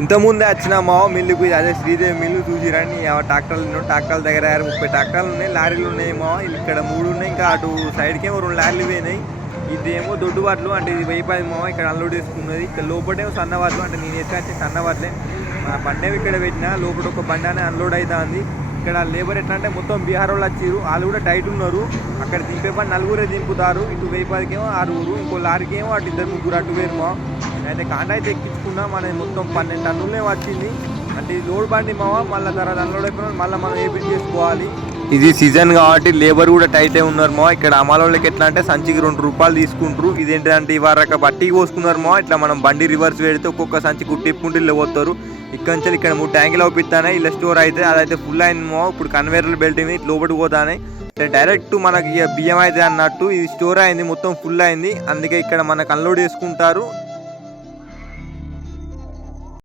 ఇంతకుముందే వచ్చిన మావ మిల్లుకు అదే శ్రీదేవి మిల్లు చూసిరండి ట్రాక్టర్లు ట్రాక్టర్ల దగ్గర ముప్పై ట్రాక్టర్లు ఉన్నాయి లారీలు ఉన్నాయి మావ. ఇక్కడ మూడు ఉన్నాయి. ఇంకా అటు సైడ్కి రెండు లారీలు పోయినాయి. ఇదేమో దొడ్డుబాట్లు అంటే ఇది వెయ్యి పది ఇక్కడ అన్లోడ్ చేసుకున్నది. ఇక్కడ లోపలేమో సన్న వాట్లు అంటే నేను ఎత్తుకొచ్చే సన్న వాట్లే. మన బండి ఇక్కడ పెట్టిన లోపల ఒక బండి అనే అన్లోడ్ అవుతుంది ఇక్కడ లేబర్ ఎట్లా అంటే మొత్తం బీహార్ వాళ్ళు వచ్చారు వాళ్ళు కూడా టైట్ ఉన్నారు. అక్కడ దింపే పని నలుగురే దింపుతారు. ఇటు వెయ్యి పదికేమో ఆరుగురు. ఇంకో లారీకి ఏమో అటు ఇద్దరు ముగ్గురు అటు వేరు అయితే కాండ అయితే ఎక్కించుకున్నా. మన మొత్తం పన్నెండు టన్నులే వచ్చింది. అంటే లోడ్ బండి మావా? మళ్ళీ తర్వాత అన్లోడ్ అయిపోయిన మళ్ళీ మనం ఏపీ చేసుకోవాలి? ఇది సీజన్ కాబట్టి లేబర్ కూడా టైటే ఉన్నారు మా ఇక్కడ అమలోళ్ళకి ఎట్లా అంటే సంచికి రెండు రూపాయలు తీసుకుంటారు. ఇదేంటంటే ఇవారక బట్టికి పోసుకున్నారు మా ఇట్లా మనం బండి రివర్స్ పెడితే ఒక్కొక్క సంచి కుట్టిప్పుకుంటూ ఇల్లు పోతారు. ఇక్కడ నుంచి ఇక్కడ మూడు ట్యాంకులు అవుపిస్తానే ఇలా స్టోర్ అయితే అదైతే ఫుల్ అయింది మో ఇప్పుడు కన్వేర్లు బెల్ట్ మీద ఇట్లా లోపలికి పోతానే డైరెక్ట్ మనకి బియ్యం అయితే అన్నట్టు ఇది స్టోర్ అయింది. మొత్తం ఫుల్ అయింది. అందుకే ఇక్కడ మనకు అన్లోడ్ చేసుకుంటారు.